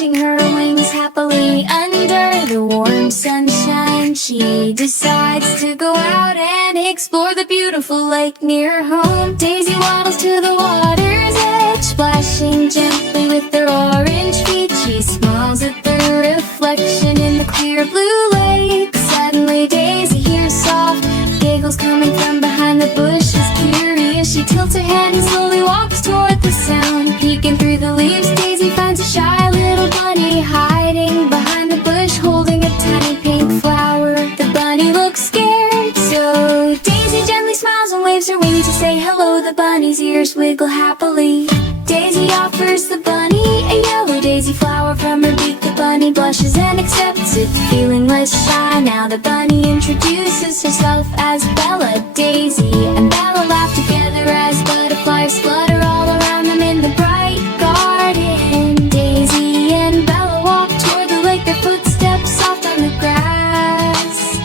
stretching her wings happily under the warm sunshine. She decides to go out and explore the beautiful lake near home. Daisy waddles to the water's edge, splashing gently with her orange feet. She smiles at the reflection in the clear blue lake. Suddenly Daisy hears soft giggles coming from behind the bushes. Curious, she tilts her head and slowly walks toward the sound. Peeking through the leaves, Daisy finds a shy little bunny hiding behind the bush, holding a tiny pink flower. The bunny looks scared, so Daisy gently smiles and waves her wings to say hello. The bunny's ears wiggle happily. Daisy offers the bunny a yellow daisy flower from her beak. The bunny blushes and accepts it, feeling less shy. Now the bunny introduces herself as Bella. Daisy and Bella laugh together as butterflies flutter all around them in the bright garden. Daisy and Bella walk toward the lake, their footsteps soft on the grass.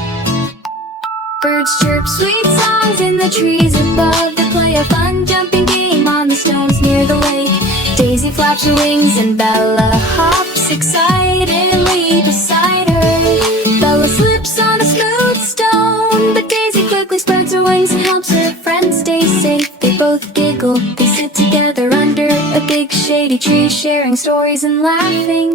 Birds chirp sweet songs in the trees above. They play a fun jumping game on the stones near the lake. Daisy flaps her wings and Bella hops excitedly beside her. Bella slips on a smooth stone, but Daisy quickly spreads her wings and helps her friend stay safe. They both giggle, they sit together under a big shady tree, sharing stories and laughing.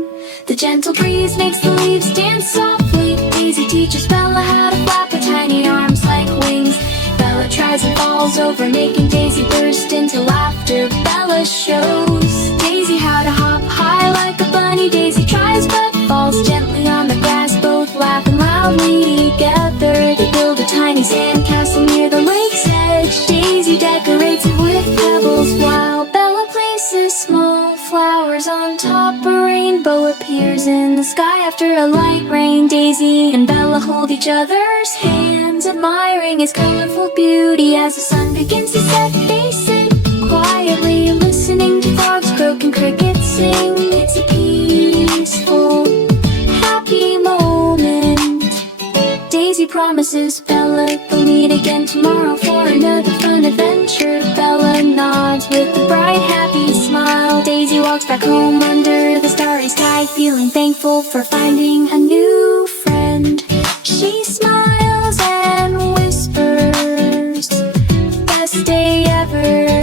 The gentle breeze makes the leaves dance softly. Daisy teaches Bella how to flap her tiny arms like wings. Bella tries and falls over, making Daisy burst into laughter. Bella shows Daisy how to hop high like a bunny. Daisy tries but falls gently on the grass, both laughing loudly together. They build a tiny sandcastle near the lake's edge. Daisy decorates it with pebbles while Bella places small flowers on top. A rainbow appears in the sky after a light rain. Daisy and Bella hold each other's hands, admiring its colorful beauty. As the sun begins to set, they sit quietly, listening to frogs croak and crickets sing. It's a peaceful, happy moment. Daisy promises Bella they'll meet again tomorrow for another fun adventure. Bella nods with a bright, happy smile. Daisy walks back home under the starry sky, feeling thankful for finding a new friend. She smiles and whispers, best day ever.